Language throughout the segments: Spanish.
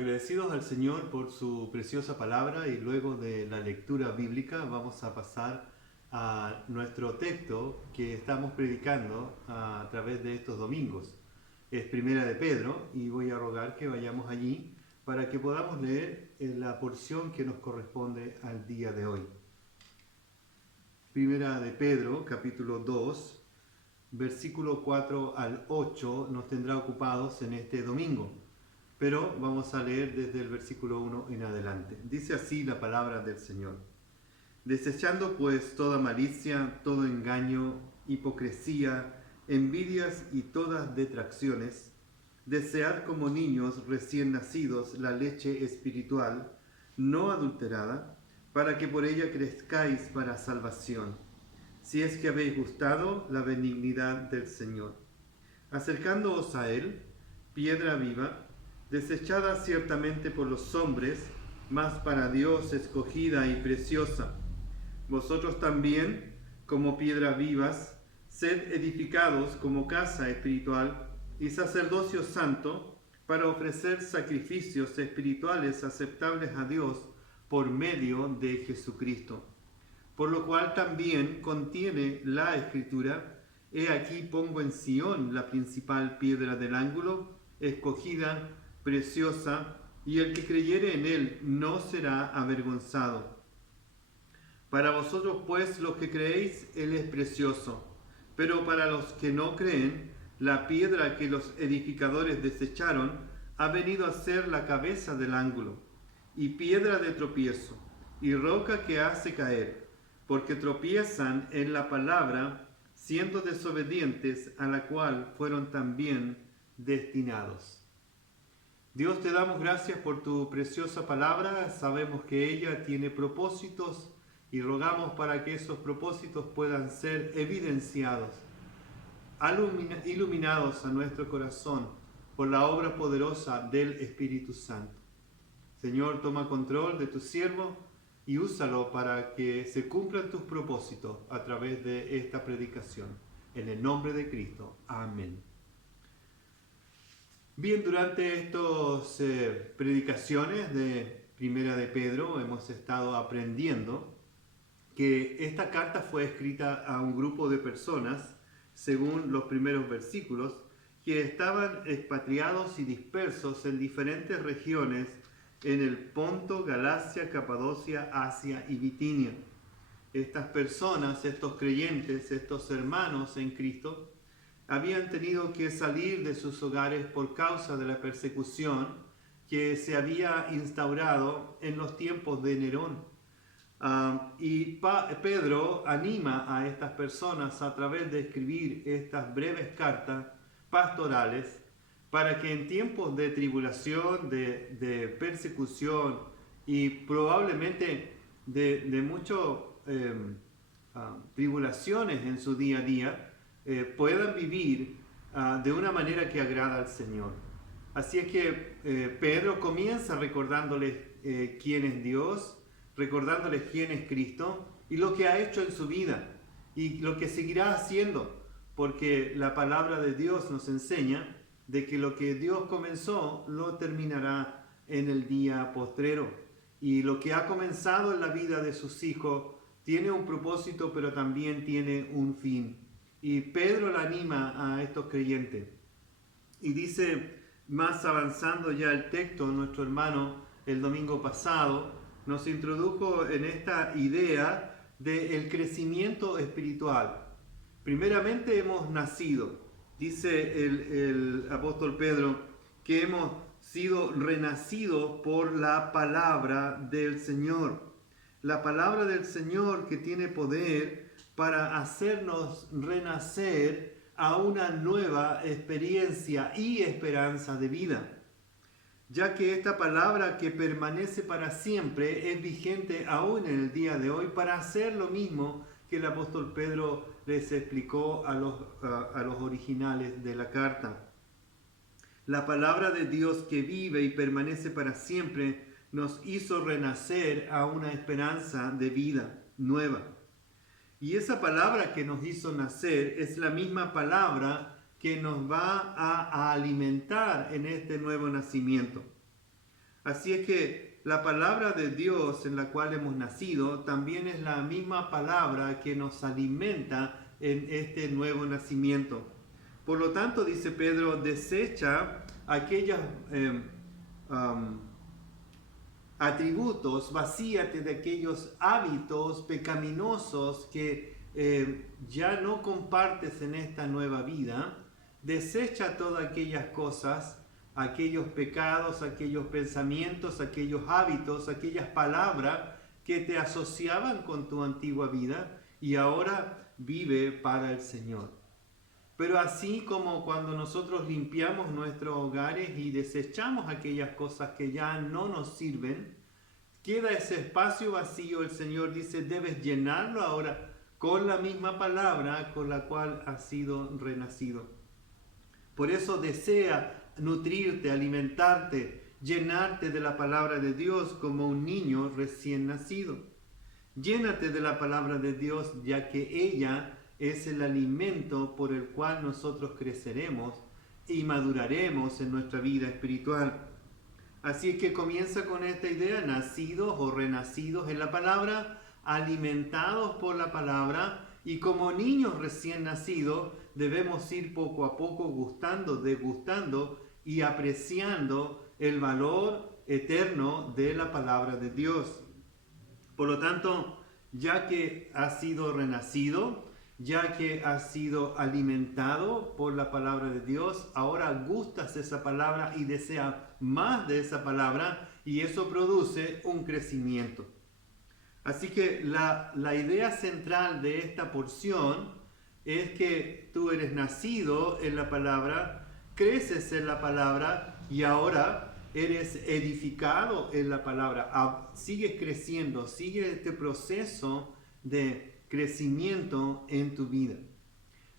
Agradecidos al Señor por su preciosa palabra y luego de la lectura bíblica vamos a pasar a nuestro texto que estamos predicando a través de estos domingos. Es Primera de Pedro y voy a rogar que vayamos allí para que podamos leer la porción que nos corresponde al día de hoy. Primera de Pedro, capítulo 2, versículo 4 al 8 nos tendrá ocupados en este domingo. Pero vamos a leer desde el versículo 1 en adelante. Dice así la palabra del Señor. Desechando pues toda malicia, todo engaño, hipocresía, envidias y todas detracciones, desead como niños recién nacidos la leche espiritual, no adulterada, para que por ella crezcáis para salvación, si es que habéis gustado la benignidad del Señor. Acercándoos a Él, piedra viva, desechada ciertamente por los hombres, mas para Dios escogida y preciosa. Vosotros también, como piedras vivas, sed edificados como casa espiritual y sacerdocio santo, para ofrecer sacrificios espirituales aceptables a Dios por medio de Jesucristo. Por lo cual también contiene la Escritura: He aquí pongo en Sión la principal piedra del ángulo, escogida, preciosa, y el que creyere en él no será avergonzado. Para vosotros pues los que creéis, él es precioso, pero para los que no creen, la piedra que los edificadores desecharon ha venido a ser la cabeza del ángulo, y piedra de tropiezo, y roca que hace caer, porque tropiezan en la palabra, siendo desobedientes, a la cual fueron también destinados. Dios, te damos gracias por tu preciosa palabra. Sabemos que ella tiene propósitos y rogamos para que esos propósitos puedan ser evidenciados, iluminados a nuestro corazón por la obra poderosa del Espíritu Santo. Señor, toma control de tu siervo y úsalo para que se cumplan tus propósitos a través de esta predicación. En el nombre de Cristo. Amén. Bien, durante estas predicaciones de Primera de Pedro hemos estado aprendiendo que esta carta fue escrita a un grupo de personas, según los primeros versículos, que estaban expatriados y dispersos en diferentes regiones en el Ponto, Galacia, Capadocia, Asia y Bitinia. Estas personas, estos creyentes, estos hermanos en Cristo, habían tenido que salir de sus hogares por causa de la persecución que se había instaurado en los tiempos de Nerón. Pedro anima a estas personas a través de escribir estas breves cartas pastorales para que en tiempos de tribulación, de persecución y probablemente de muchas tribulaciones en su día a día, puedan vivir de una manera que agrada al Señor. Así es que Pedro comienza recordándoles quién es Dios, recordándoles quién es Cristo y lo que ha hecho en su vida y lo que seguirá haciendo, porque la palabra de Dios nos enseña de que lo que Dios comenzó lo terminará en el día postrero, y lo que ha comenzado en la vida de sus hijos tiene un propósito, pero también tiene un fin. Y Pedro la anima a estos creyentes. Y dice, más avanzando ya el texto, nuestro hermano el domingo pasado nos introdujo en esta idea del crecimiento espiritual. Primeramente hemos nacido. Dice el apóstol Pedro que hemos sido renacidos por la palabra del Señor. La palabra del Señor que tiene poder para hacernos renacer a una nueva experiencia y esperanza de vida, ya que esta palabra que permanece para siempre es vigente aún en el día de hoy para hacer lo mismo que el apóstol Pedro les explicó a los originales de la carta. La palabra de Dios que vive y permanece para siempre nos hizo renacer a una esperanza de vida nueva. Y esa palabra que nos hizo nacer es la misma palabra que nos va a alimentar en este nuevo nacimiento. Así es que la palabra de Dios en la cual hemos nacido también es la misma palabra que nos alimenta en este nuevo nacimiento. Por lo tanto, dice Pedro, desecha aquellos atributos, vacíate de aquellos hábitos pecaminosos que ya no compartes en esta nueva vida. Desecha todas aquellas cosas, aquellos pecados, aquellos pensamientos, aquellos hábitos, aquellas palabras que te asociaban con tu antigua vida y ahora vive para el Señor. Pero así como cuando nosotros limpiamos nuestros hogares y desechamos aquellas cosas que ya no nos sirven, queda ese espacio vacío. El Señor dice, debes llenarlo ahora con la misma palabra con la cual has sido renacido. Por eso desea nutrirte, alimentarte, llenarte de la palabra de Dios como un niño recién nacido. Llénate de la palabra de Dios, ya que ella es el alimento por el cual nosotros creceremos y maduraremos en nuestra vida espiritual. Así es que comienza con esta idea, nacidos o renacidos en la palabra, alimentados por la palabra, y como niños recién nacidos debemos ir poco a poco gustando, degustando y apreciando el valor eterno de la palabra de Dios. Por lo tanto, ya que has sido renacido, ya que has sido alimentado por la palabra de Dios, ahora gustas esa palabra y deseas más de esa palabra, y eso produce un crecimiento. Así que la idea central de esta porción es que tú eres nacido en la palabra, creces en la palabra y ahora eres edificado en la palabra. Sigues creciendo, sigue este proceso de crecimiento en tu vida.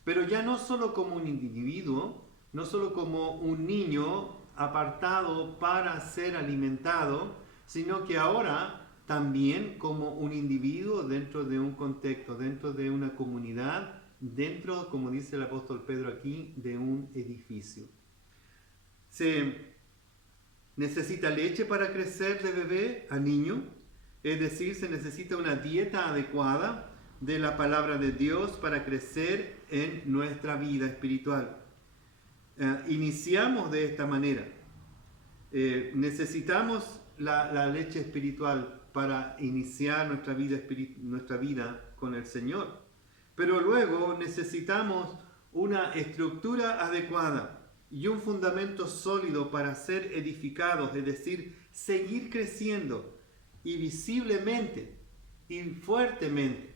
Pero ya no solo como un individuo, no solo como un niño apartado para ser alimentado, sino que ahora también como un individuo dentro de un contexto, dentro de una comunidad, dentro, como dice el apóstol Pedro aquí, de un edificio. Se necesita leche para crecer de bebé a niño, es decir, se necesita una dieta adecuada de la palabra de Dios para crecer en nuestra vida espiritual. Iniciamos de esta manera. Necesitamos la leche espiritual para iniciar nuestra vida con el Señor. Pero luego necesitamos una estructura adecuada y un fundamento sólido para ser edificados, es decir, seguir creciendo y visiblemente y fuertemente.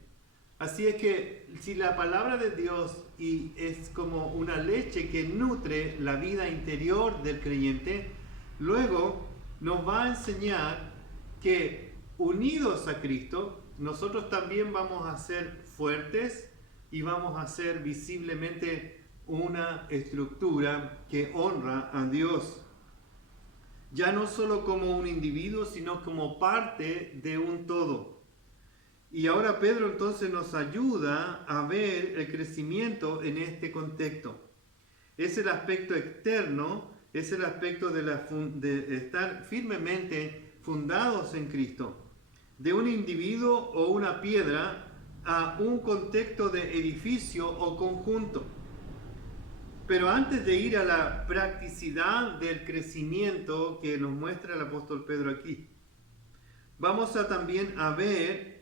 Así es que si la palabra de Dios es como una leche que nutre la vida interior del creyente, luego nos va a enseñar que unidos a Cristo, nosotros también vamos a ser fuertes y vamos a ser visiblemente una estructura que honra a Dios. Ya no solo como un individuo, sino como parte de un todo. Y ahora Pedro entonces nos ayuda a ver el crecimiento en este contexto. Es el aspecto externo, es el aspecto de estar firmemente fundados en Cristo. De un individuo o una piedra a un contexto de edificio o conjunto. Pero antes de ir a la practicidad del crecimiento que nos muestra el apóstol Pedro aquí, vamos a también a ver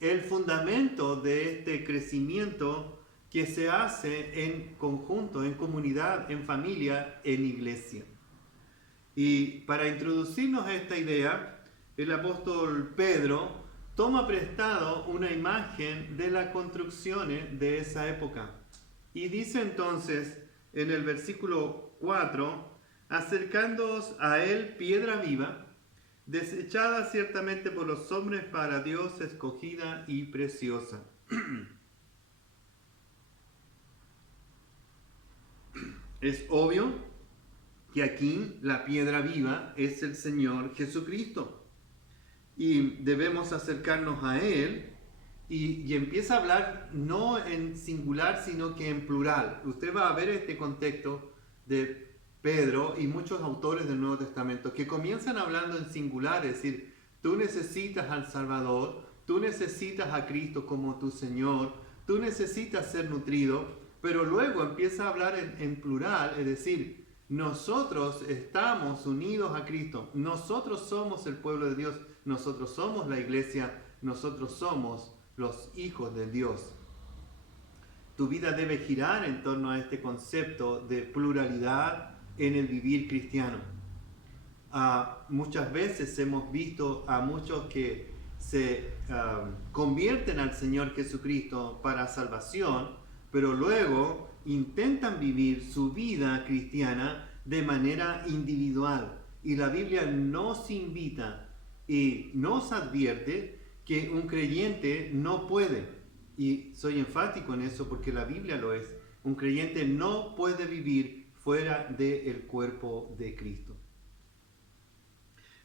el fundamento de este crecimiento que se hace en conjunto, en comunidad, en familia, en iglesia. Y para introducirnos a esta idea, el apóstol Pedro toma prestado una imagen de las construcciones de esa época. Y dice entonces en el versículo 4, acercándoos a él piedra viva, desechada ciertamente por los hombres para Dios, escogida y preciosa. Es obvio que aquí la piedra viva es el Señor Jesucristo. Y debemos acercarnos a Él y empieza a hablar no en singular, sino que en plural. Usted va a ver este contexto de Pedro y muchos autores del Nuevo Testamento que comienzan hablando en singular, es decir, tú necesitas al Salvador, tú necesitas a Cristo como tu Señor, tú necesitas ser nutrido, pero luego empieza a hablar en plural, es decir, nosotros estamos unidos a Cristo, nosotros somos el pueblo de Dios, nosotros somos la iglesia, nosotros somos los hijos de Dios. Tu vida debe girar en torno a este concepto de pluralidad en el vivir cristiano. Muchas veces hemos visto a muchos que se convierten al Señor Jesucristo para salvación, pero luego intentan vivir su vida cristiana de manera individual. Y la Biblia nos invita y nos advierte que un creyente no puede, y soy enfático en eso porque la Biblia lo es, un creyente no puede vivir fuera del cuerpo de Cristo.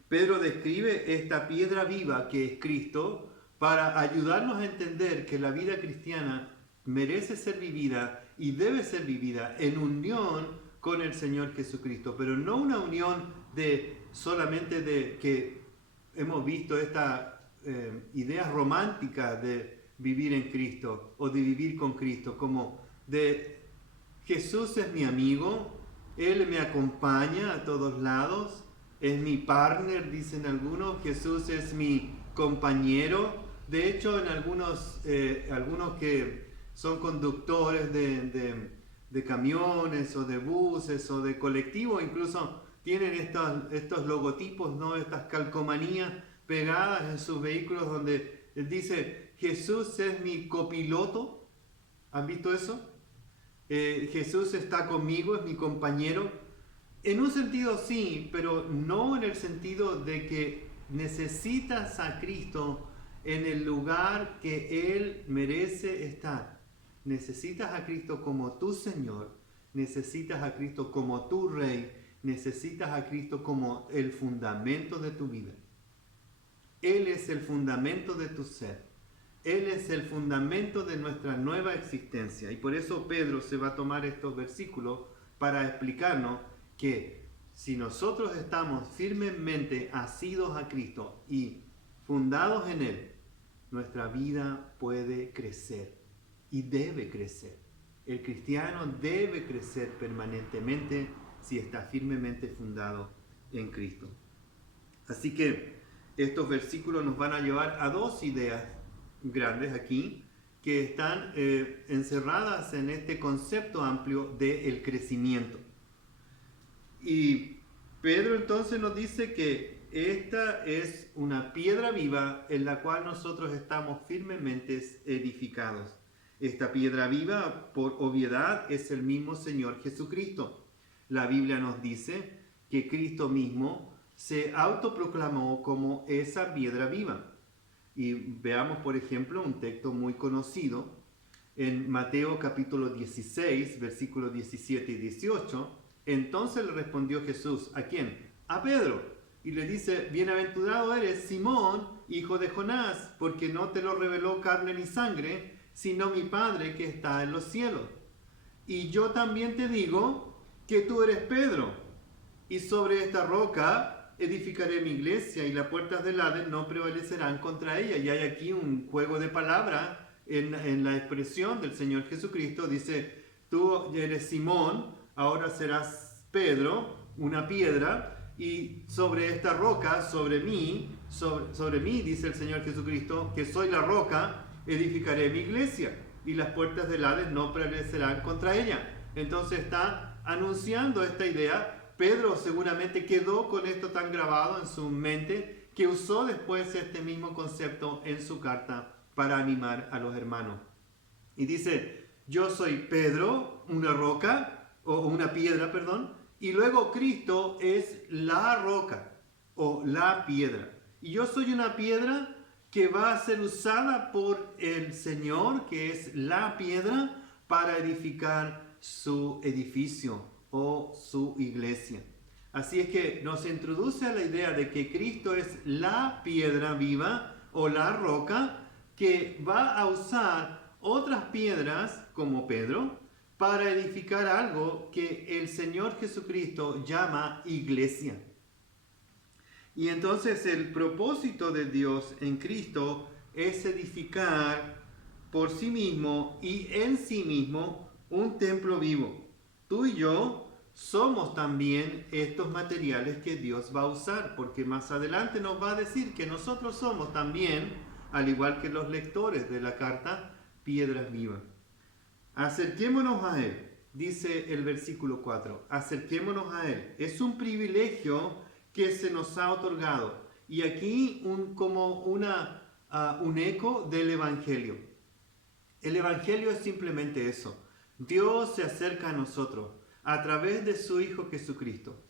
Pedro describe esta piedra viva que es Cristo para ayudarnos a entender que la vida cristiana merece ser vivida y debe ser vivida en unión con el Señor Jesucristo, pero no una unión solamente de que hemos visto esta idea romántica de vivir en Cristo o de vivir con Cristo, como de Jesús es mi amigo, Él me acompaña a todos lados, es mi partner, dicen algunos, Jesús es mi compañero. De hecho, en algunos que son conductores de camiones o de buses o de colectivos, incluso tienen estos logotipos, ¿no? Estas calcomanías pegadas en sus vehículos donde dice Jesús es mi copiloto. ¿Han visto eso? Jesús está conmigo, es mi compañero. En un sentido sí, pero no en el sentido de que necesitas a Cristo en el lugar que Él merece estar. Necesitas a Cristo como tu Señor, necesitas a Cristo como tu Rey, necesitas a Cristo como el fundamento de tu vida. Él es el fundamento de tu ser. Él es el fundamento de nuestra nueva existencia. Y por eso Pedro se va a tomar estos versículos para explicarnos que si nosotros estamos firmemente asidos a Cristo y fundados en Él, nuestra vida puede crecer y debe crecer. El cristiano debe crecer permanentemente si está firmemente fundado en Cristo. Así que estos versículos nos van a llevar a dos ideas grandes aquí que están encerradas en este concepto amplio del crecimiento. Y Pedro entonces nos dice que esta es una piedra viva en la cual nosotros estamos firmemente edificados. Esta piedra viva, por obviedad, es el mismo Señor Jesucristo. La Biblia nos dice que Cristo mismo se autoproclamó como esa piedra viva. Y veamos, por ejemplo, un texto muy conocido en Mateo capítulo 16, versículos 17 y 18. Entonces le respondió Jesús, ¿a quién? A Pedro. Y le dice, bienaventurado eres, Simón, hijo de Jonás, porque no te lo reveló carne ni sangre, sino mi Padre que está en los cielos. Y yo también te digo que tú eres Pedro, y sobre esta roca edificaré mi iglesia, y las puertas del Hades no prevalecerán contra ella. Y hay aquí un juego de palabras en la expresión del Señor Jesucristo. Dice, tú eres Simón, ahora serás Pedro, una piedra, y sobre esta roca, sobre mí, dice el Señor Jesucristo, que soy la roca, edificaré mi iglesia, y las puertas del Hades no prevalecerán contra ella. Entonces está anunciando esta idea. Pedro seguramente quedó con esto tan grabado en su mente que usó después este mismo concepto en su carta para animar a los hermanos. Y dice, yo soy Pedro, una roca, o una piedra, perdón, y luego Cristo es la roca o la piedra. Y yo soy una piedra que va a ser usada por el Señor, que es la piedra, para edificar su edificio o su iglesia. Así es que nos introduce a la idea de que Cristo es la piedra viva o la roca que va a usar otras piedras como Pedro para edificar algo que el Señor Jesucristo llama iglesia. Y entonces el propósito de Dios en Cristo es edificar por sí mismo y en sí mismo un templo vivo. Tú y yo somos también estos materiales que Dios va a usar, porque más adelante nos va a decir que nosotros somos también, al igual que los lectores de la carta, piedras vivas. Acerquémonos a Él, dice el versículo 4, acerquémonos a Él. Es un privilegio que se nos ha otorgado. Y aquí como un eco del Evangelio. El Evangelio es simplemente eso. Dios se acerca a nosotros a través de su Hijo Jesucristo.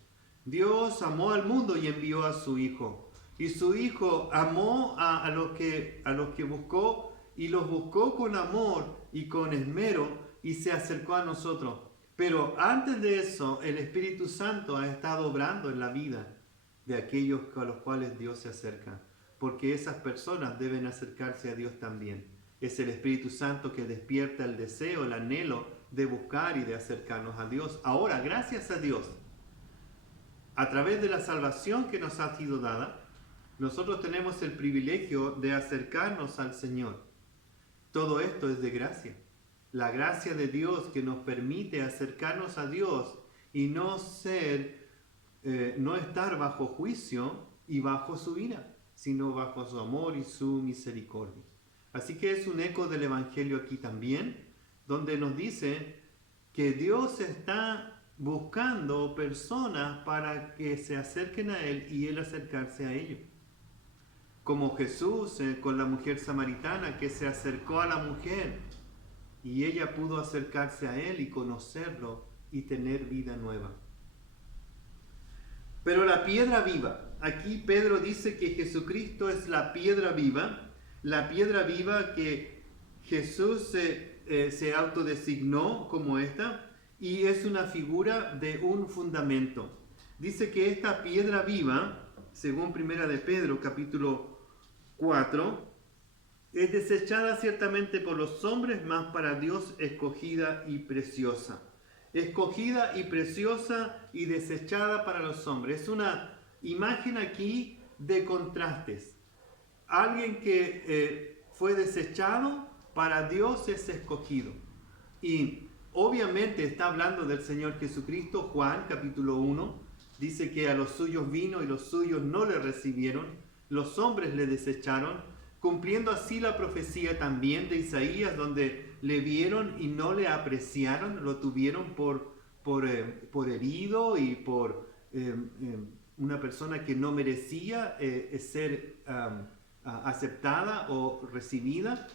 Dios amó al mundo y envió a su Hijo. Y su Hijo amó a los que buscó y los buscó con amor y con esmero y se acercó a nosotros. Pero antes de eso, el Espíritu Santo ha estado obrando en la vida de aquellos a los cuales Dios se acerca, porque esas personas deben acercarse a Dios también. Es el Espíritu Santo que despierta el deseo, el anhelo de buscar y de acercarnos a Dios. Ahora, gracias a Dios, a través de la salvación que nos ha sido dada, nosotros tenemos el privilegio de acercarnos al Señor. Todo esto es de gracia. La gracia de Dios que nos permite acercarnos a Dios y no estar bajo juicio y bajo su ira, sino bajo su amor y su misericordia. Así que es un eco del Evangelio aquí también, donde nos dice que Dios está buscando personas para que se acerquen a Él y Él acercarse a ellos. Como Jesús con la mujer samaritana que se acercó a la mujer y ella pudo acercarse a Él y conocerlo y tener vida nueva. Pero la piedra viva, aquí Pedro dice que Jesucristo es la piedra viva que Jesús se autodesignó como esta, y es una figura de un fundamento. Dice que esta piedra viva, según Primera de Pedro, capítulo 4, es desechada ciertamente por los hombres, mas para Dios escogida y preciosa. Escogida y preciosa y desechada para los hombres. Es una imagen aquí de contrastes. Alguien que fue desechado, para Dios es escogido. Y obviamente está hablando del Señor Jesucristo. Juan capítulo 1 dice que a los suyos vino y los suyos no le recibieron. Los hombres le desecharon, cumpliendo así la profecía también de Isaías, donde le vieron y no le apreciaron, lo tuvieron por herido y por una persona que no merecía ser aceptada o recibida.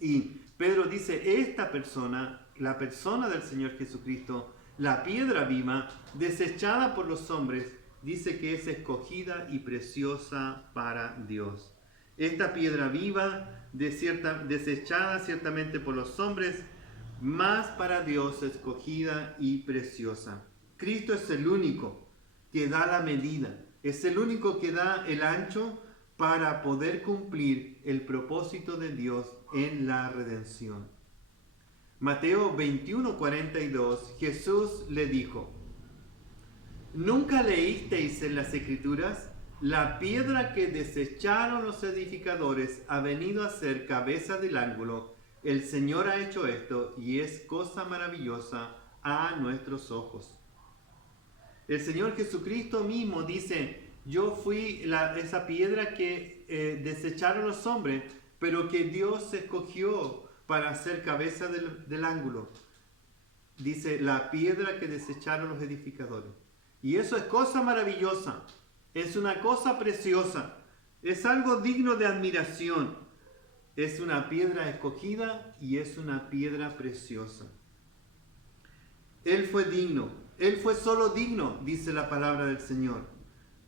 Y Pedro dice, esta persona, la persona del Señor Jesucristo, la piedra viva, desechada por los hombres, dice que es escogida y preciosa para Dios. Esta piedra viva, desechada ciertamente por los hombres, mas para Dios escogida y preciosa. Cristo es el único que da la medida, es el único que da el ancho para poder cumplir el propósito de Dios en la redención. Mateo 21:42, Jesús le dijo: ¿nunca leísteis en las Escrituras? La piedra que desecharon los edificadores ha venido a ser cabeza del ángulo. El Señor ha hecho esto y es cosa maravillosa a nuestros ojos. El Señor Jesucristo mismo dice: yo fui esa piedra que desecharon los hombres, pero que Dios escogió para ser cabeza del ángulo. Dice, la piedra que desecharon los edificadores. Y eso es cosa maravillosa, es una cosa preciosa, es algo digno de admiración. Es una piedra escogida y es una piedra preciosa. Él fue digno, Él fue solo digno, dice la palabra del Señor.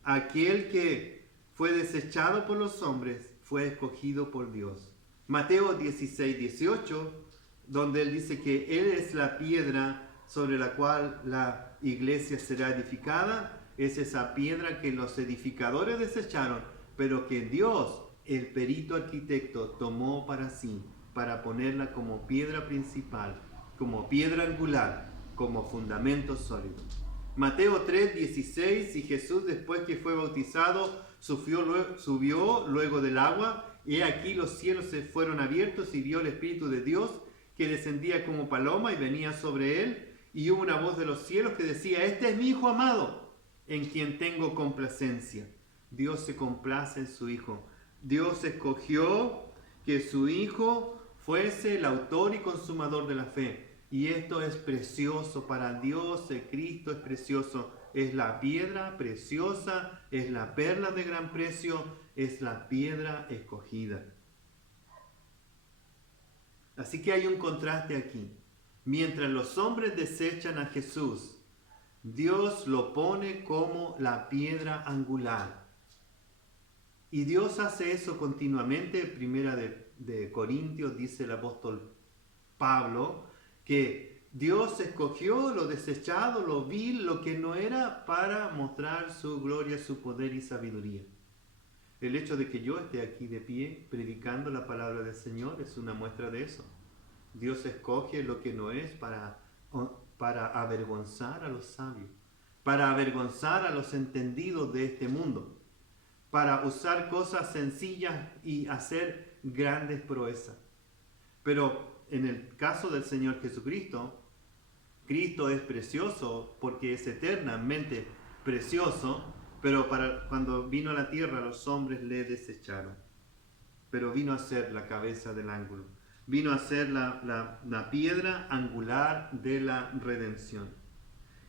Aquel que fue desechado por los hombres fue escogido por Dios. Mateo 16:18, donde Él dice que Él es la piedra sobre la cual la iglesia será edificada, es esa piedra que los edificadores desecharon, pero que Dios, el perito arquitecto, tomó para sí, para ponerla como piedra principal, como piedra angular, como fundamento sólido. Mateo 3:16, y Jesús, después que fue bautizado, subió luego del agua, y aquí los cielos se fueron abiertos y vio el Espíritu de Dios que descendía como paloma y venía sobre él, y hubo una voz de los cielos que decía: este es mi Hijo amado, en quien tengo complacencia. Dios se complace en su Hijo. Dios escogió que su Hijo fuese el autor y consumador de la fe. Y esto es precioso para Dios. Cristo es precioso. Es la piedra preciosa, es la perla de gran precio, es la piedra escogida. Así que hay un contraste aquí. Mientras los hombres desechan a Jesús, Dios lo pone como la piedra angular. Y Dios hace eso continuamente. Primera de Corintios dice el apóstol Pablo que Dios escogió lo desechado, lo vil, lo que no era, para mostrar su gloria, su poder y sabiduría. El hecho de que yo esté aquí de pie predicando la palabra del Señor es una muestra de eso. Dios escoge lo que no es para avergonzar a los sabios, para avergonzar a los entendidos de este mundo, para usar cosas sencillas y hacer grandes proezas. Pero en el caso del Señor Jesucristo, Cristo es precioso porque es eternamente precioso, pero cuando vino a la tierra los hombres le desecharon. Pero vino a ser la cabeza del ángulo, vino a ser la piedra angular de la redención.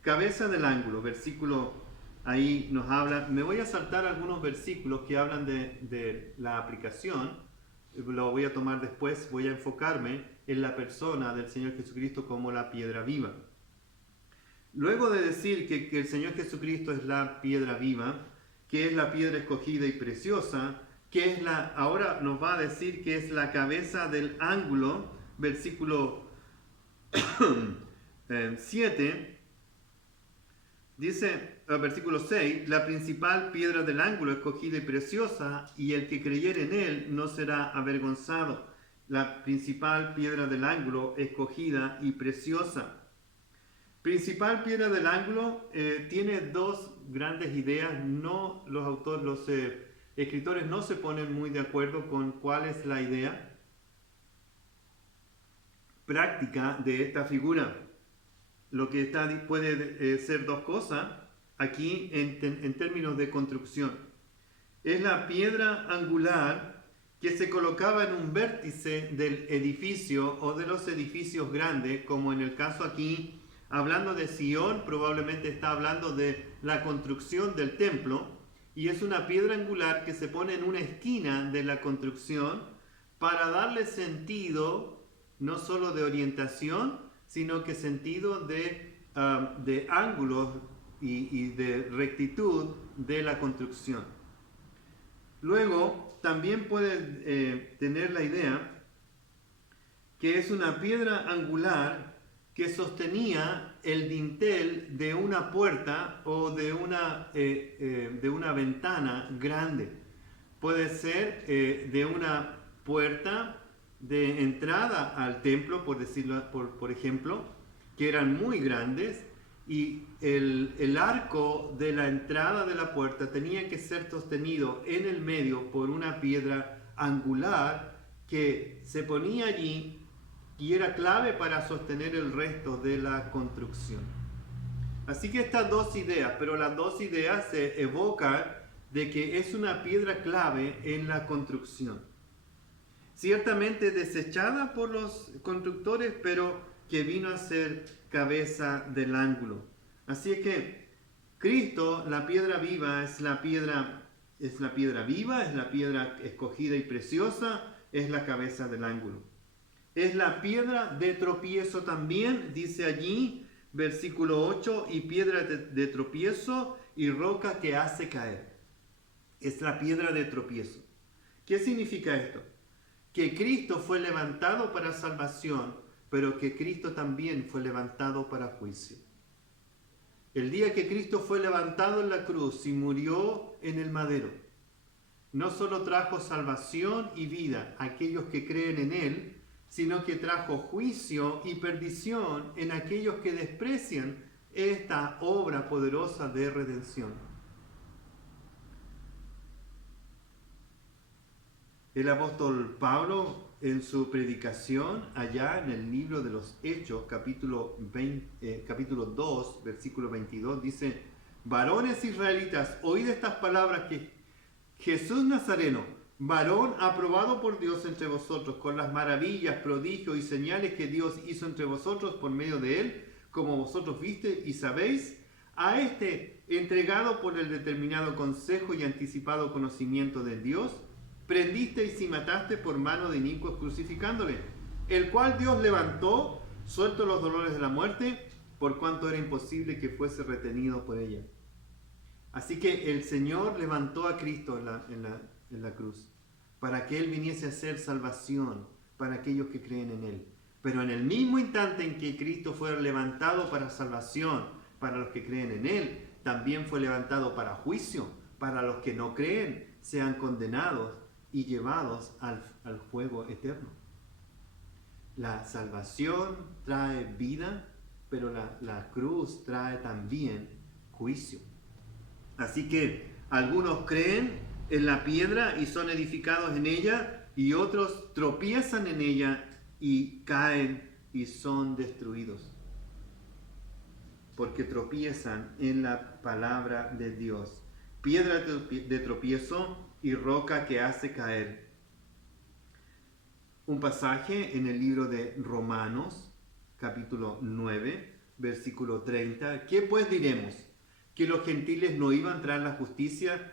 Cabeza del ángulo, versículo ahí nos habla. Me voy a saltar algunos versículos que hablan de la aplicación, lo voy a tomar después, voy a enfocarme en la persona del Señor Jesucristo como la piedra viva. Luego de decir que el Señor Jesucristo es la piedra viva, que es la piedra escogida y preciosa, que es ahora nos va a decir que es la cabeza del ángulo, versículo 7, dice, versículo 6, la principal piedra del ángulo escogida y preciosa, y el que creyere en él no será avergonzado. La principal piedra del ángulo escogida y preciosa. Principal piedra del ángulo tiene dos grandes ideas. Los escritores no se ponen muy de acuerdo con cuál es la idea práctica de esta figura. Lo que puede ser dos cosas aquí en términos de construcción. Es la piedra angular que se colocaba en un vértice del edificio o de los edificios grandes, como en el caso aquí, hablando de Sion, probablemente está hablando de la construcción del templo, y es una piedra angular que se pone en una esquina de la construcción para darle sentido, no solo de orientación, sino que sentido de ángulos y de rectitud de la construcción. Luego, también puede tener la idea que es una piedra angular que sostenía el dintel de una puerta o de una ventana grande. Puede ser de una puerta de entrada al templo, por decirlo, por ejemplo, que eran muy grandes, y el arco de la entrada de la puerta tenía que ser sostenido en el medio por una piedra angular que se ponía allí y era clave para sostener el resto de la construcción. Así que estas dos ideas, pero las dos ideas se evocan de que es una piedra clave en la construcción. Ciertamente desechada por los constructores, pero que vino a ser cabeza del ángulo. Así es que Cristo, la piedra viva, es la piedra viva, es la piedra escogida y preciosa, es la cabeza del ángulo. Es la piedra de tropiezo también, dice allí, versículo 8, y piedra de tropiezo y roca que hace caer. Es la piedra de tropiezo. ¿Qué significa esto? Que Cristo fue levantado para salvación, pero que Cristo también fue levantado para juicio. El día que Cristo fue levantado en la cruz y murió en el madero, no solo trajo salvación y vida a aquellos que creen en Él, sino que trajo juicio y perdición en aquellos que desprecian esta obra poderosa de redención. El apóstol Pablo, en su predicación, allá en el libro de los Hechos, capítulo 2, versículo 22, dice: varones israelitas, oíd estas palabras que Jesús Nazareno, varón aprobado por Dios entre vosotros, con las maravillas, prodigios y señales que Dios hizo entre vosotros por medio de él, como vosotros viste y sabéis, a este entregado por el determinado consejo y anticipado conocimiento de Dios, prendisteis y mataste por mano de inicuos crucificándole, el cual Dios levantó, suelto los dolores de la muerte, por cuanto era imposible que fuese retenido por ella. Así que el Señor levantó a Cristo en la cruz, para que Él viniese a ser salvación para aquellos que creen en Él. Pero en el mismo instante en que Cristo fue levantado para salvación para los que creen en Él, también fue levantado para juicio, para los que no creen, sean condenados y llevados al fuego eterno. La salvación trae vida, pero la cruz trae también juicio. Así que algunos creen en la piedra y son edificados en ella, y otros tropiezan en ella y caen y son destruidos, porque tropiezan en la palabra de Dios. Piedra de tropiezo y roca que hace caer. Un pasaje en el libro de Romanos, capítulo 9, versículo 30. ¿Qué pues diremos? ¿Que los gentiles no iban tras la justicia?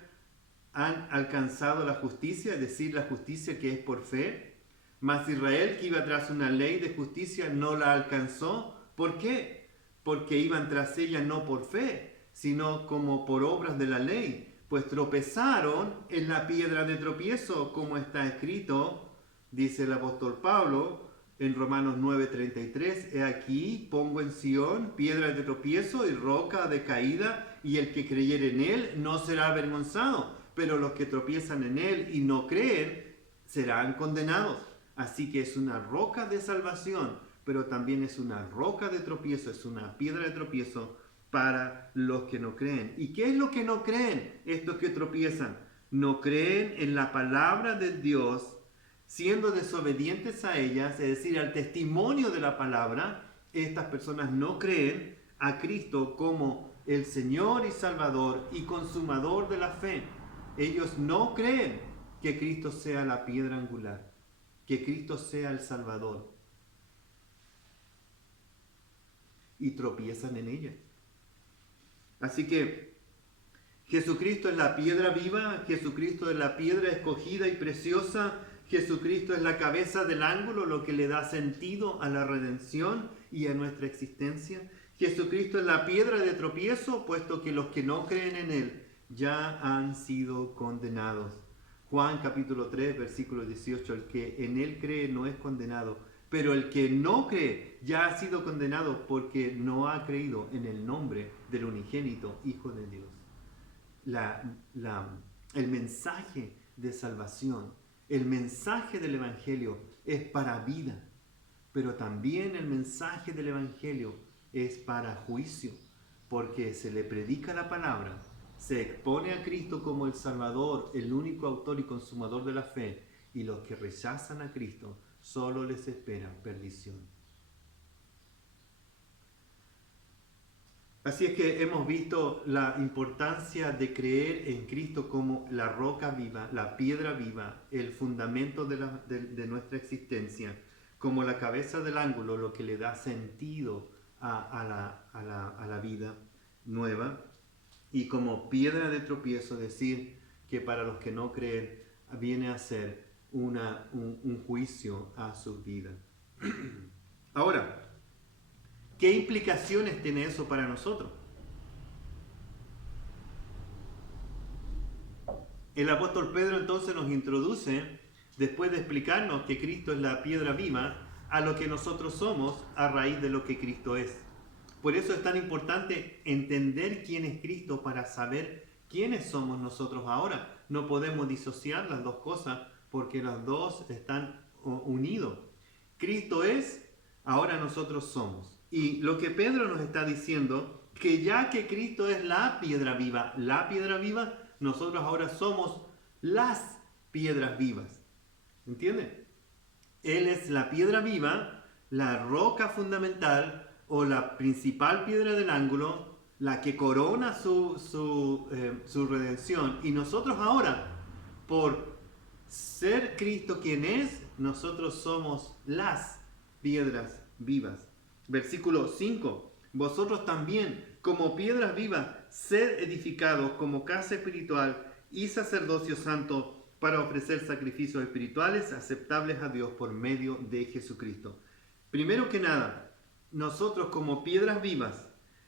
¿Han alcanzado la justicia? Es decir, la justicia que es por fe. Mas Israel, que iba tras una ley de justicia, no la alcanzó. ¿Por qué? Porque iban tras ella no por fe, sino como por obras de la ley. Pues tropezaron en la piedra de tropiezo, como está escrito, dice el apóstol Pablo en Romanos 9:33, he aquí pongo en Sión piedra de tropiezo y roca de caída, y el que creyere en él no será avergonzado, pero los que tropiezan en él y no creen serán condenados. Así que es una roca de salvación, pero también es una roca de tropiezo, es una piedra de tropiezo para los que no creen. ¿Y qué es lo que no creen? Estos que tropiezan. No creen en la palabra de Dios, siendo desobedientes a ellas, es decir, al testimonio de la palabra. Estas personas no creen a Cristo como el Señor y Salvador y consumador de la fe. Ellos no creen que Cristo sea la piedra angular, que Cristo sea el Salvador, y tropiezan en ella. Así que Jesucristo es la piedra viva, Jesucristo es la piedra escogida y preciosa, Jesucristo es la cabeza del ángulo, lo que le da sentido a la redención y a nuestra existencia. Jesucristo es la piedra de tropiezo, puesto que los que no creen en Él ya han sido condenados. Juan capítulo 3, versículo 18, el que en Él cree no es condenado, pero el que no cree ya ha sido condenado porque no ha creído en el nombre del unigénito Hijo de Dios. El mensaje de salvación, el mensaje del Evangelio es para vida, pero también el mensaje del Evangelio es para juicio, porque se le predica la palabra, se expone a Cristo como el Salvador, el único autor y consumador de la fe, y los que rechazan a Cristo solo les espera perdición. Así es que hemos visto la importancia de creer en Cristo como la roca viva, la piedra viva, el fundamento de nuestra existencia, como la cabeza del ángulo, lo que le da sentido a la vida nueva, y como piedra de tropiezo, decir que para los que no creen viene a ser un juicio a su vida. Ahora, ¿qué implicaciones tiene eso para nosotros? El apóstol Pedro entonces nos introduce, después de explicarnos que Cristo es la piedra viva, a lo que nosotros somos a raíz de lo que Cristo es. Por eso es tan importante entender quién es Cristo para saber quiénes somos nosotros ahora. No podemos disociar las dos cosas porque los dos están unidos. Cristo es, ahora nosotros somos. Y lo que Pedro nos está diciendo, que ya que Cristo es la piedra viva, nosotros ahora somos las piedras vivas. ¿Entiende? Él es la piedra viva, la roca fundamental o la principal piedra del ángulo, la que corona su redención. Y nosotros ahora, por ser Cristo quien es, nosotros somos las piedras vivas. Versículo 5. Vosotros también, como piedras vivas, sed edificados como casa espiritual y sacerdocio santo para ofrecer sacrificios espirituales aceptables a Dios por medio de Jesucristo. Primero que nada, nosotros como piedras vivas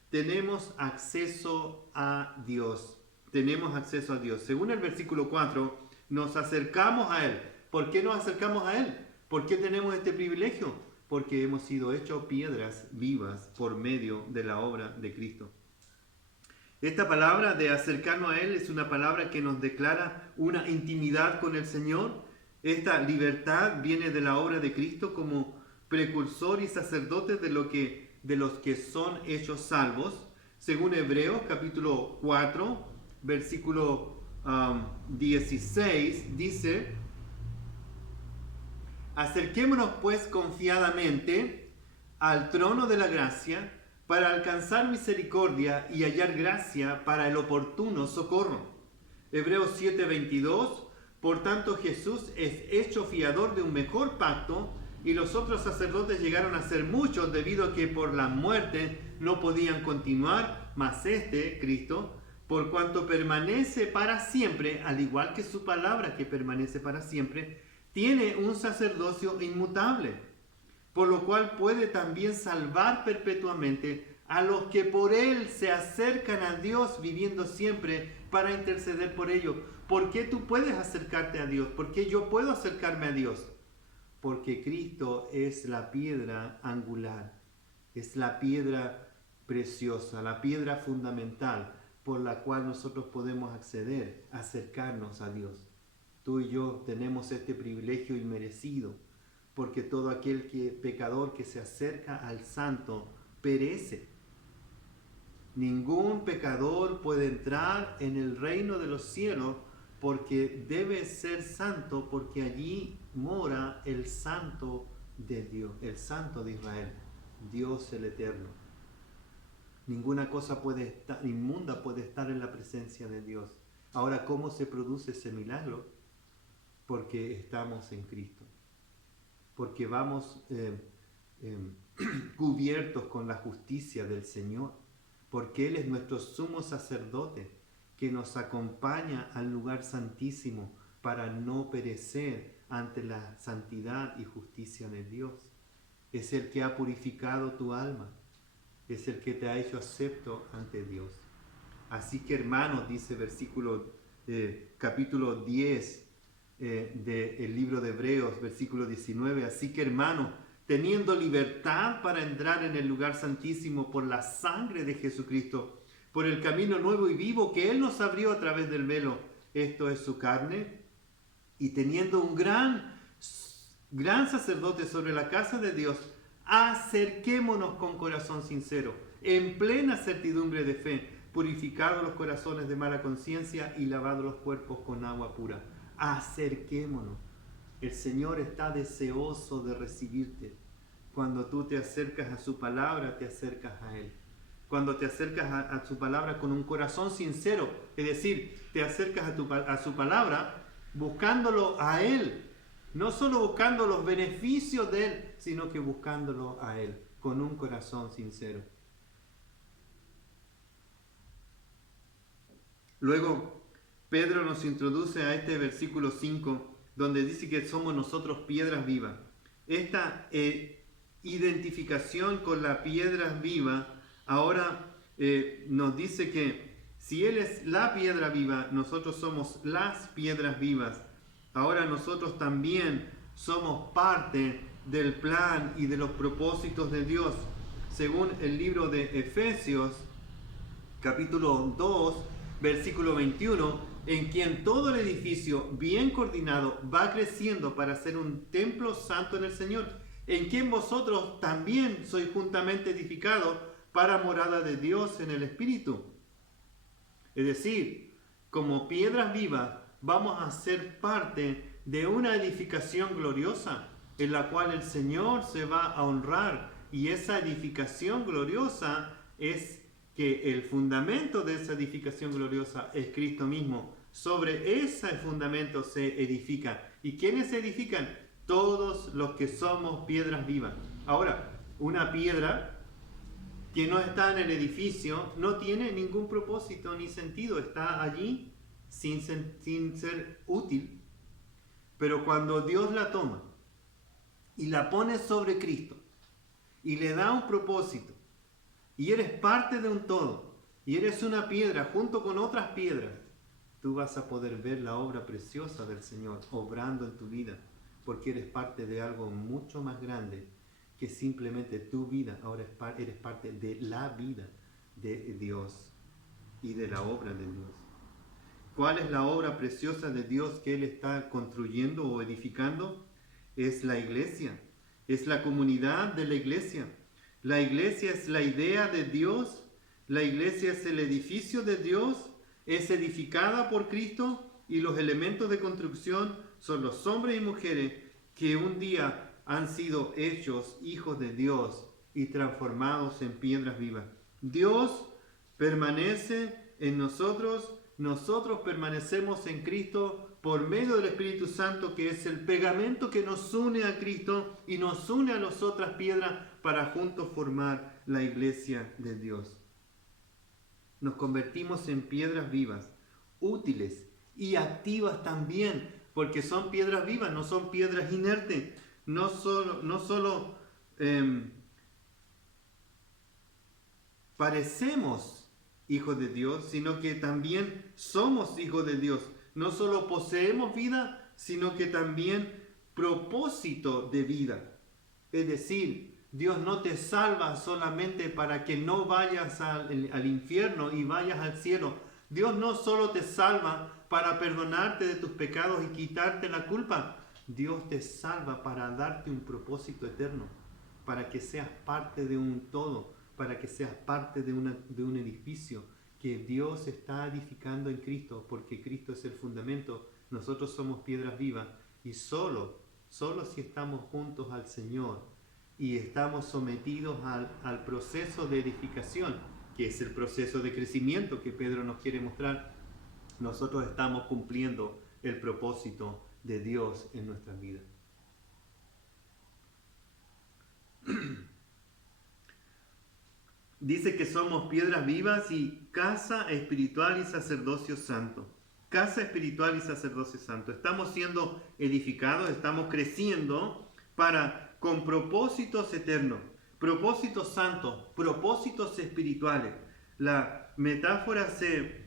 tenemos acceso a Dios. Tenemos acceso a Dios. Según el versículo 4, nos acercamos a Él. ¿Por qué nos acercamos a Él? ¿Por qué tenemos este privilegio? Porque hemos sido hechos piedras vivas por medio de la obra de Cristo. Esta palabra de acercarnos a Él es una palabra que nos declara una intimidad con el Señor. Esta libertad viene de la obra de Cristo como precursor y sacerdote de los que son hechos salvos. Según Hebreos capítulo 4, versículo 16, dice: acerquémonos pues confiadamente al trono de la gracia para alcanzar misericordia y hallar gracia para el oportuno socorro. Hebreos 7:22, por tanto Jesús es hecho fiador de un mejor pacto, y los otros sacerdotes llegaron a ser muchos debido a que por la muerte no podían continuar, mas este, Cristo, por cuanto permanece para siempre, al igual que su palabra que permanece para siempre, tiene un sacerdocio inmutable, por lo cual puede también salvar perpetuamente a los que por Él se acercan a Dios, viviendo siempre para interceder por ellos. ¿Por qué tú puedes acercarte a Dios? ¿Por qué yo puedo acercarme a Dios? Porque Cristo es la piedra angular, es la piedra preciosa, la piedra fundamental por la cual nosotros podemos acceder, acercarnos a Dios. Tú y yo tenemos este privilegio inmerecido, porque todo aquel pecador que se acerca al santo perece. Ningún pecador puede entrar en el reino de los cielos porque debe ser santo, porque allí mora el santo de Dios, el santo de Israel, Dios el eterno. Ninguna cosa inmunda puede estar en la presencia de Dios. Ahora, ¿cómo se produce ese milagro? Porque estamos en Cristo, porque vamos cubiertos con la justicia del Señor, porque Él es nuestro sumo sacerdote que nos acompaña al lugar santísimo para no perecer ante la santidad y justicia de Dios. Es el que ha purificado tu alma, es el que te ha hecho acepto ante Dios. Así que, hermanos, dice capítulo 10 del libro de Hebreos, versículo 19, así que, hermanos, teniendo libertad para entrar en el lugar santísimo por la sangre de Jesucristo, por el camino nuevo y vivo que Él nos abrió a través del velo, esto es su carne, y teniendo un gran sacerdote sobre la casa de Dios, acerquémonos con corazón sincero, en plena certidumbre de fe, purificados los corazones de mala conciencia y lavados los cuerpos con agua pura. Acerquémonos. El Señor está deseoso de recibirte. Cuando tú te acercas a su palabra, te acercas a Él. Cuando te acercas a su palabra con un corazón sincero, es decir, te acercas a su palabra buscándolo a Él. No solo buscando los beneficios de Él, sino que buscándolo a Él, con un corazón sincero. Luego, Pedro nos introduce a este versículo 5, donde dice que somos nosotros piedras vivas. Esta identificación con la piedra viva ahora nos dice que si Él es la piedra viva, nosotros somos las piedras vivas. Ahora nosotros también somos parte del plan y de los propósitos de Dios. Según el libro de Efesios, capítulo 2, versículo 21, en quien todo el edificio bien coordinado va creciendo para ser un templo santo en el Señor. en quien vosotros también sois juntamente edificados para morada de Dios en el Espíritu. Es decir, como piedras vivas, vamos a ser parte de una edificación gloriosa en la cual el Señor se va a honrar, y esa edificación gloriosa es que el fundamento de esa edificación gloriosa es Cristo mismo. Sobre ese fundamento se edifica. ¿Y quiénes se edifican? Todos los que somos piedras vivas. Ahora, una piedra que no está en el edificio no tiene ningún propósito ni sentido, está allí sin ser útil. Pero cuando Dios la toma y la pone sobre Cristo y le da un propósito, y eres parte de un todo, y eres una piedra junto con otras piedras, tú vas a poder ver la obra preciosa del Señor obrando en tu vida, porque eres parte de algo mucho más grande que simplemente tu vida. Ahora eres parte de la vida de Dios y de la obra de Dios. ¿Cuál es la obra preciosa de Dios que Él está construyendo o edificando? Es la iglesia, es la comunidad de la iglesia. La iglesia es la idea de Dios, la iglesia es el edificio de Dios, es edificada por Cristo, y los elementos de construcción son los hombres y mujeres que un día han sido hechos hijos de Dios y transformados en piedras vivas. Dios permanece en nosotros, nosotros permanecemos en Cristo por medio del Espíritu Santo, que es el pegamento que nos une a Cristo y nos une a las otras piedras para juntos formar la iglesia de Dios. Nos convertimos en piedras vivas, útiles y activas también, porque son piedras vivas, no son piedras inertes. No solo parecemos hijos de Dios, sino que también somos hijos de Dios. No solo poseemos vida, sino que también propósito de vida. Es decir, Dios no te salva solamente para que no vayas al infierno y vayas al cielo. Dios no solo te salva para perdonarte de tus pecados y quitarte la culpa. Dios te salva para darte un propósito eterno, para que seas parte de un todo, para que seas parte de un edificio que Dios está edificando en Cristo, porque Cristo es el fundamento. Nosotros somos piedras vivas, y solo si estamos juntos al Señor y estamos sometidos al proceso de edificación, que es el proceso de crecimiento que Pedro nos quiere mostrar, nosotros estamos cumpliendo el propósito de Dios en nuestras vidas. Dice que somos piedras vivas y casa espiritual y sacerdocio santo. Casa espiritual y sacerdocio santo. Estamos siendo edificados, estamos creciendo con propósitos eternos, propósitos santos, propósitos espirituales. La metáfora se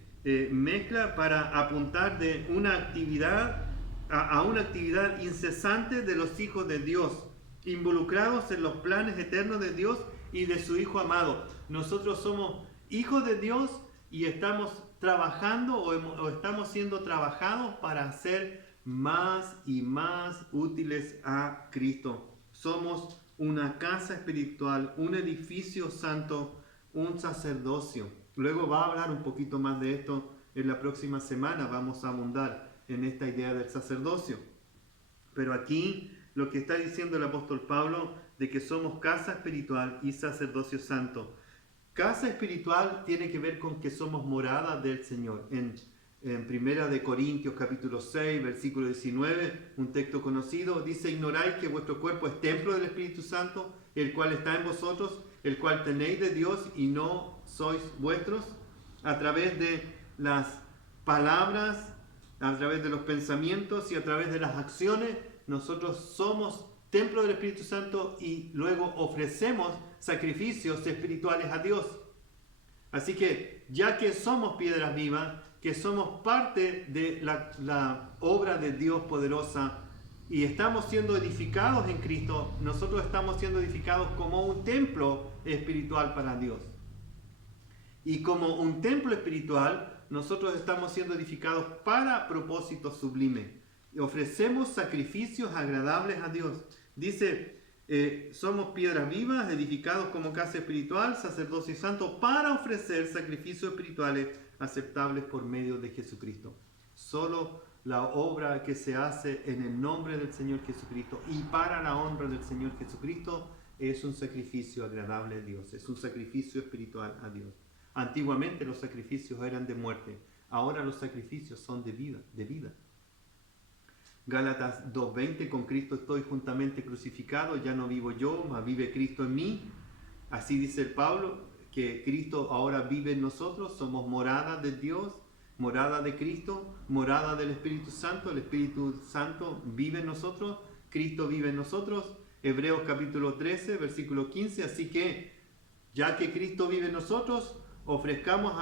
mezcla para apuntar de una actividad a una actividad incesante de los hijos de Dios, involucrados en los planes eternos de Dios y de su Hijo amado. Nosotros somos hijos de Dios y estamos trabajando o estamos siendo trabajados para ser más y más útiles a Cristo. Somos una casa espiritual, un edificio santo, un sacerdocio. Luego va a hablar un poquito más de esto en la próxima semana. Vamos a abundar en esta idea del sacerdocio. Pero aquí lo que está diciendo el apóstol Pablo de que somos casa espiritual y sacerdocio santo. Casa espiritual tiene que ver con que somos morada del Señor. En 1 de Corintios capítulo 6, versículo 19, un texto conocido, dice: ignoráis que vuestro cuerpo es templo del Espíritu Santo, el cual está en vosotros, el cual tenéis de Dios y no sois vuestros. A través de las palabras, a través de los pensamientos y a través de las acciones, nosotros somos templo del Espíritu Santo y luego ofrecemos sacrificios espirituales a Dios. Así que, ya que somos piedras vivas, que somos parte de la obra de Dios poderosa y estamos siendo edificados en Cristo, nosotros estamos siendo edificados como un templo espiritual para Dios. Y como un templo espiritual, nosotros estamos siendo edificados para propósitos sublimes. Y ofrecemos sacrificios agradables a Dios. Dice Somos piedras vivas, edificados como casa espiritual, sacerdocio santo, para ofrecer sacrificios espirituales aceptables por medio de Jesucristo. Solo la obra que se hace en el nombre del Señor Jesucristo y para la honra del Señor Jesucristo es un sacrificio agradable a Dios, es un sacrificio espiritual a Dios. Antiguamente los sacrificios eran de muerte, ahora los sacrificios son de vida. Gálatas 2:20, con Cristo estoy juntamente crucificado, ya no vivo yo, mas vive Cristo en mí. Así dice el Pablo, que Cristo ahora vive en nosotros, somos morada de Dios, morada de Cristo, morada del Espíritu Santo, el Espíritu Santo vive en nosotros, Cristo vive en nosotros. Hebreos capítulo 13, versículo 15, así que, ya que Cristo vive en nosotros, ofrezcamos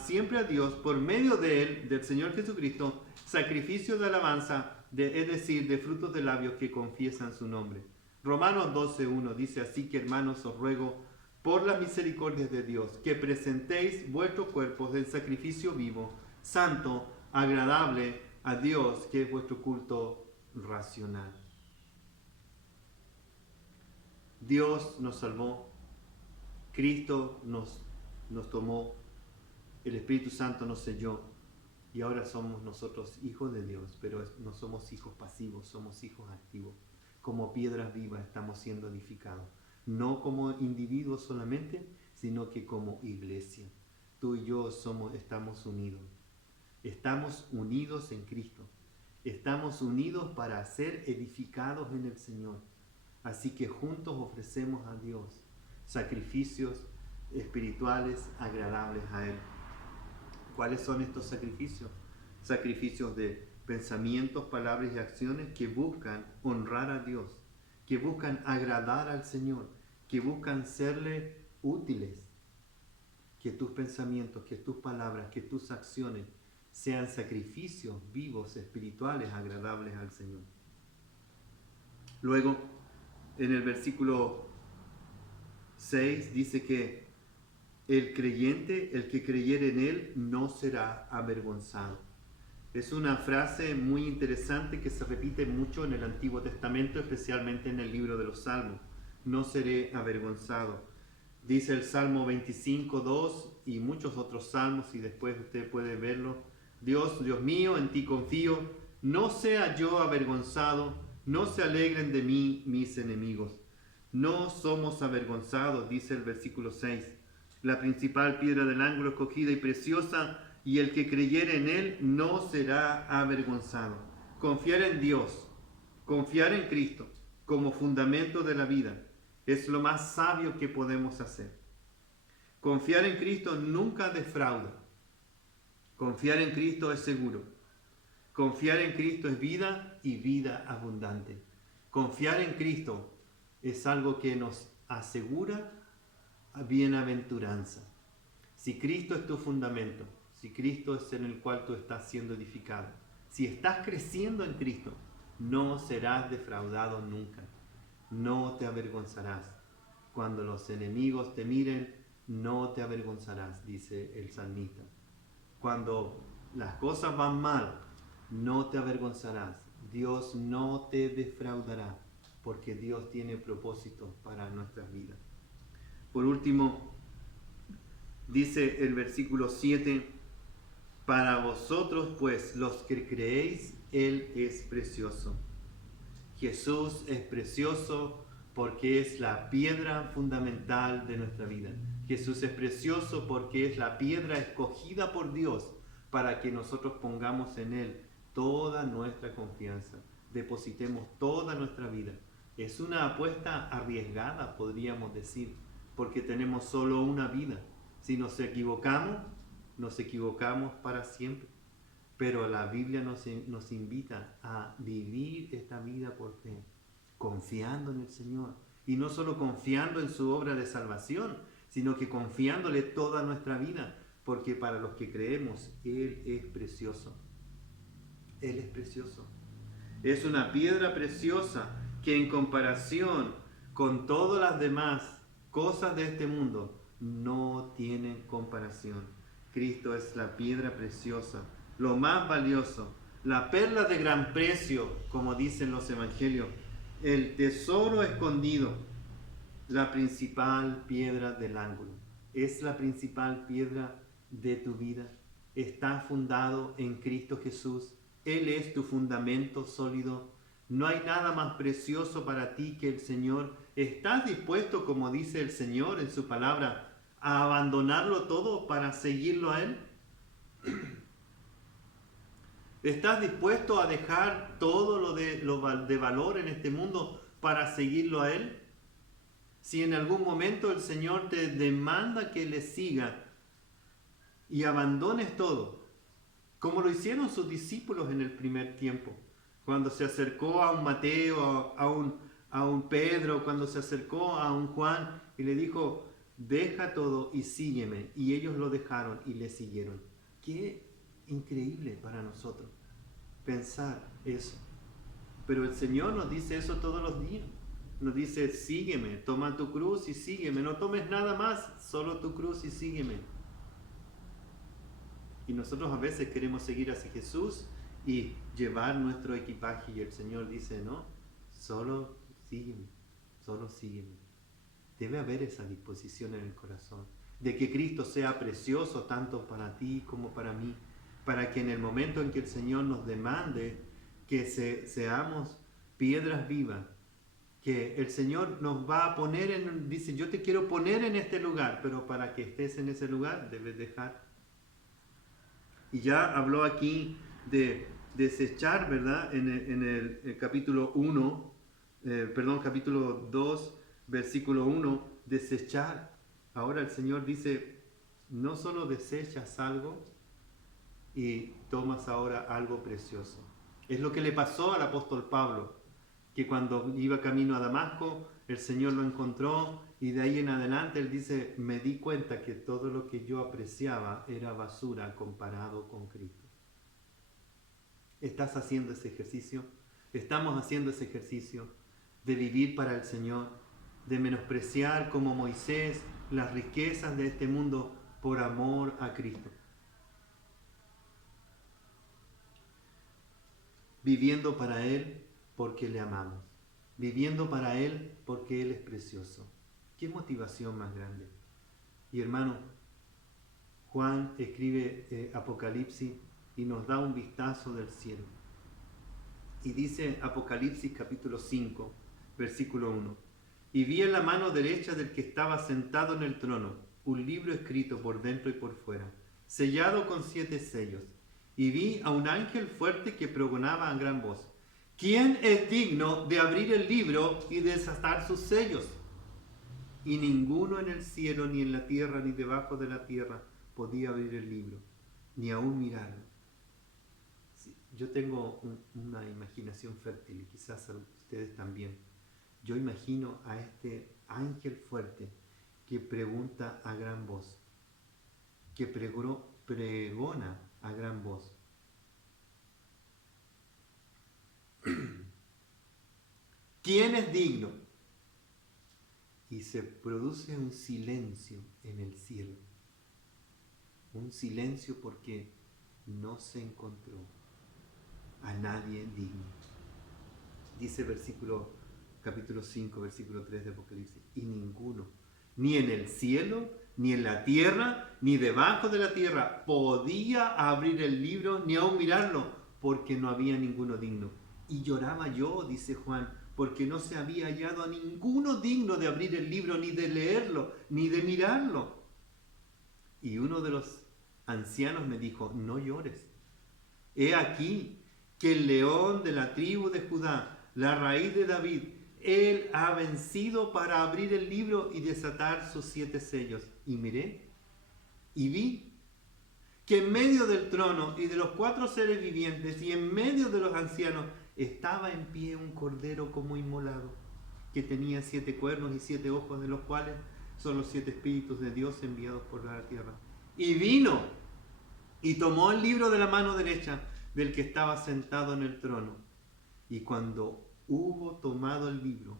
siempre a Dios, por medio de Él, del Señor Jesucristo, sacrificio de alabanza, es decir, de frutos de labios que confiesan su nombre. Romanos 12:1 dice, así que hermanos, os ruego, por las misericordias de Dios, que presentéis vuestros cuerpos en sacrificio vivo, santo, agradable a Dios, que es vuestro culto racional. Dios nos salvó, Cristo nos tomó, el Espíritu Santo nos selló, y ahora somos nosotros hijos de Dios, pero no somos hijos pasivos, somos hijos activos. Como piedras vivas estamos siendo edificados, no como individuos solamente, sino que como iglesia. Tú y yo estamos unidos. Estamos unidos en Cristo. Estamos unidos para ser edificados en el Señor. Así que juntos ofrecemos a Dios sacrificios espirituales agradables a Él. ¿Cuáles son estos sacrificios? Sacrificios de pensamientos, palabras y acciones que buscan honrar a Dios, que buscan agradar al Señor, que buscan serle útiles. Que tus pensamientos, que tus palabras, que tus acciones sean sacrificios vivos, espirituales, agradables al Señor. Luego, en el versículo 6 dice que el creyente, el que creyere en Él, no será avergonzado. Es una frase muy interesante que se repite mucho en el Antiguo Testamento, especialmente en el libro de los Salmos. No seré avergonzado. Dice el Salmo 25:2 y muchos otros salmos, y después usted puede verlo. Dios mío, en ti confío, no sea yo avergonzado, no se alegren de mí mis enemigos. No somos avergonzados, dice el versículo 6. La principal piedra del ángulo escogida y preciosa, y el que creyere en Él no será avergonzado. Confiar en Dios, confiar en Cristo como fundamento de la vida, es lo más sabio que podemos hacer. Confiar en Cristo nunca defrauda. Confiar en Cristo es seguro. Confiar en Cristo es vida y vida abundante. Confiar en Cristo es algo que nos asegura bienaventuranza. Si Cristo es tu fundamento, si Cristo es en el cual tú estás siendo edificado, si estás creciendo en Cristo, no serás defraudado nunca. No te avergonzarás. Cuando los enemigos te miren, no te avergonzarás, dice el salmista. Cuando las cosas van mal, no te avergonzarás. Dios no te defraudará, porque Dios tiene propósitos para nuestras vidas. Por último, dice el versículo 7, para vosotros pues los que creéis, Él es precioso. Jesús es precioso porque es la piedra fundamental de nuestra vida. Jesús es precioso porque es la piedra escogida por Dios para que nosotros pongamos en Él toda nuestra confianza, depositemos toda nuestra vida. Es una apuesta arriesgada, podríamos decir, porque tenemos solo una vida. Si nos equivocamos para siempre. Pero la Biblia nos invita a vivir esta vida por fe, confiando en el Señor. Y no solo confiando en su obra de salvación, sino que confiándole toda nuestra vida, porque para los que creemos, Él es precioso. Él es precioso. Es una piedra preciosa que en comparación con todas las demás cosas de este mundo no tienen comparación. Cristo es la piedra preciosa, lo más valioso, la perla de gran precio, como dicen los evangelios. el tesoro escondido, la principal piedra del ángulo. Es la principal piedra de tu vida. Está fundado en Cristo Jesús. Él es tu fundamento sólido. No hay nada más precioso para ti que el Señor. ¿Estás dispuesto, como dice el Señor en su palabra, a abandonarlo todo para seguirlo a Él? ¿Estás dispuesto a dejar todo lo de valor en este mundo para seguirlo a Él? Si en algún momento el Señor te demanda que le siga y abandones todo, como lo hicieron sus discípulos en el primer tiempo, cuando se acercó a un Mateo, a un Pedro, cuando se acercó a un Juan y le dijo, deja todo y sígueme. Y ellos lo dejaron y le siguieron. Qué increíble para nosotros pensar eso. Pero el Señor nos dice eso todos los días. Nos dice, sígueme, toma tu cruz y sígueme. No tomes nada más, solo tu cruz y sígueme. Y nosotros a veces queremos seguir hacia Jesús y llevar nuestro equipaje. Y el Señor dice, no, solo sígueme, solo sígueme. Debe haber esa disposición en el corazón, de que Cristo sea precioso tanto para ti como para mí, para que en el momento en que el Señor nos demande que seamos piedras vivas, que el Señor nos va a poner dice, yo te quiero poner en este lugar, pero para que estés en ese lugar debes dejar. Y ya habló aquí de desechar, ¿verdad? En el capítulo 1, capítulo 2, versículo 1, desechar. Ahora el Señor dice, no solo desechas algo y tomas ahora algo precioso. Es lo que le pasó al apóstol Pablo, que cuando iba camino a Damasco, el Señor lo encontró y de ahí en adelante él dice, me di cuenta que todo lo que yo apreciaba era basura comparado con Cristo. ¿Estás haciendo ese ejercicio? ¿Estamos haciendo ese ejercicio de vivir para el Señor, de menospreciar como Moisés las riquezas de este mundo por amor a Cristo? Viviendo para Él porque le amamos, viviendo para Él porque Él es precioso. ¿Qué motivación más grande? Y hermano, Juan escribe Apocalipsis y nos da un vistazo del cielo. Y dice Apocalipsis capítulo 5, versículo 1. Y vi en la mano derecha del que estaba sentado en el trono un libro escrito por dentro y por fuera, sellado con 7 sellos. Y vi a un ángel fuerte que pregonaba a gran voz, ¿quién es digno de abrir el libro y desatar sus sellos? Y ninguno en el cielo, ni en la tierra, ni debajo de la tierra podía abrir el libro, ni aún mirarlo. Sí, yo tengo una imaginación fértil, y quizás ustedes también. Yo imagino a este ángel fuerte que pregunta a gran voz, que pregona a gran voz. ¿Quién es digno? Y se produce un silencio en el cielo. Un silencio porque no se encontró a nadie digno. Dice capítulo 5, versículo 3 de Apocalipsis, y ninguno, ni en el cielo, ni en la tierra, ni debajo de la tierra, podía abrir el libro, ni aún mirarlo, porque no había ninguno digno. Y lloraba yo, dice Juan, porque no se había hallado a ninguno digno de abrir el libro, ni de leerlo, ni de mirarlo. Y uno de los ancianos me dijo, no llores. He aquí que el león de la tribu de Judá, la raíz de David, él ha vencido para abrir el libro y desatar sus 7 sellos. Y miré y vi que en medio del trono y de los 4 seres vivientes y en medio de los ancianos estaba en pie un cordero como inmolado, que tenía 7 cuernos y 7 ojos, de los cuales son los 7 espíritus de Dios enviados por la tierra. Y vino y tomó el libro de la mano derecha del que estaba sentado en el trono. Y cuando hubo tomado el libro,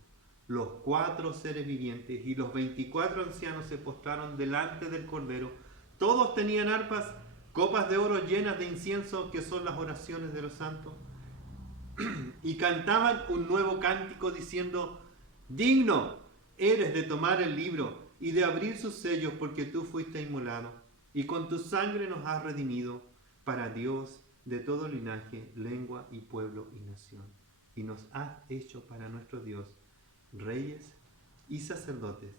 los 4 seres vivientes y los 24 ancianos se postraron delante del cordero. Todos tenían arpas, copas de oro llenas de incienso, que son las oraciones de los santos. y cantaban un nuevo cántico diciendo: digno eres de tomar el libro y de abrir sus sellos, porque tú fuiste inmolado y con tu sangre nos has redimido para Dios de todo linaje, lengua y pueblo y nación. Y nos has hecho para nuestro Dios reyes y sacerdotes,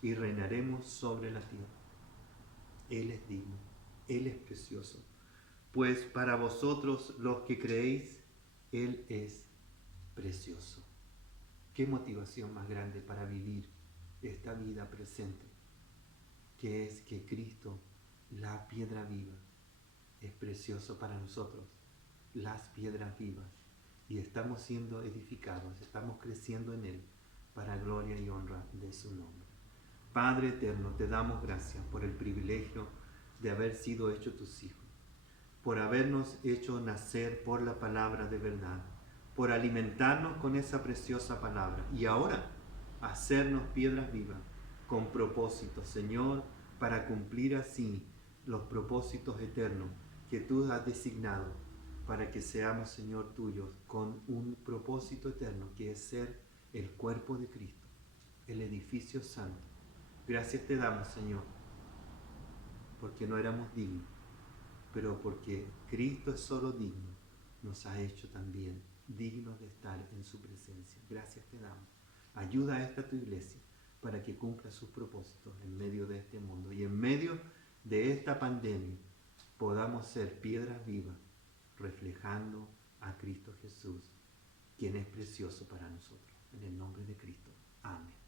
y reinaremos sobre la tierra. Él es digno, Él es precioso, pues para vosotros los que creéis, Él es precioso. ¿Qué motivación más grande para vivir esta vida presente? Que es que Cristo, la piedra viva, es precioso para nosotros, las piedras vivas, y estamos siendo edificados, estamos creciendo en Él para gloria y honra de su nombre. Padre eterno, te damos gracias por el privilegio de haber sido hechos tus hijos, por habernos hecho nacer por la palabra de verdad, por alimentarnos con esa preciosa palabra y ahora hacernos piedras vivas con propósitos, Señor, para cumplir así los propósitos eternos que tú has designado para que seamos, Señor, tuyos, con un propósito eterno que es ser el cuerpo de Cristo, el edificio santo. Gracias te damos, Señor, porque no éramos dignos, pero porque Cristo es solo digno, nos ha hecho también dignos de estar en su presencia. Gracias te damos. Ayuda a esta tu iglesia para que cumpla sus propósitos en medio de este mundo y en medio de esta pandemia podamos ser piedras vivas reflejando a Cristo Jesús, quien es precioso para nosotros. En el nombre de Cristo. Amén.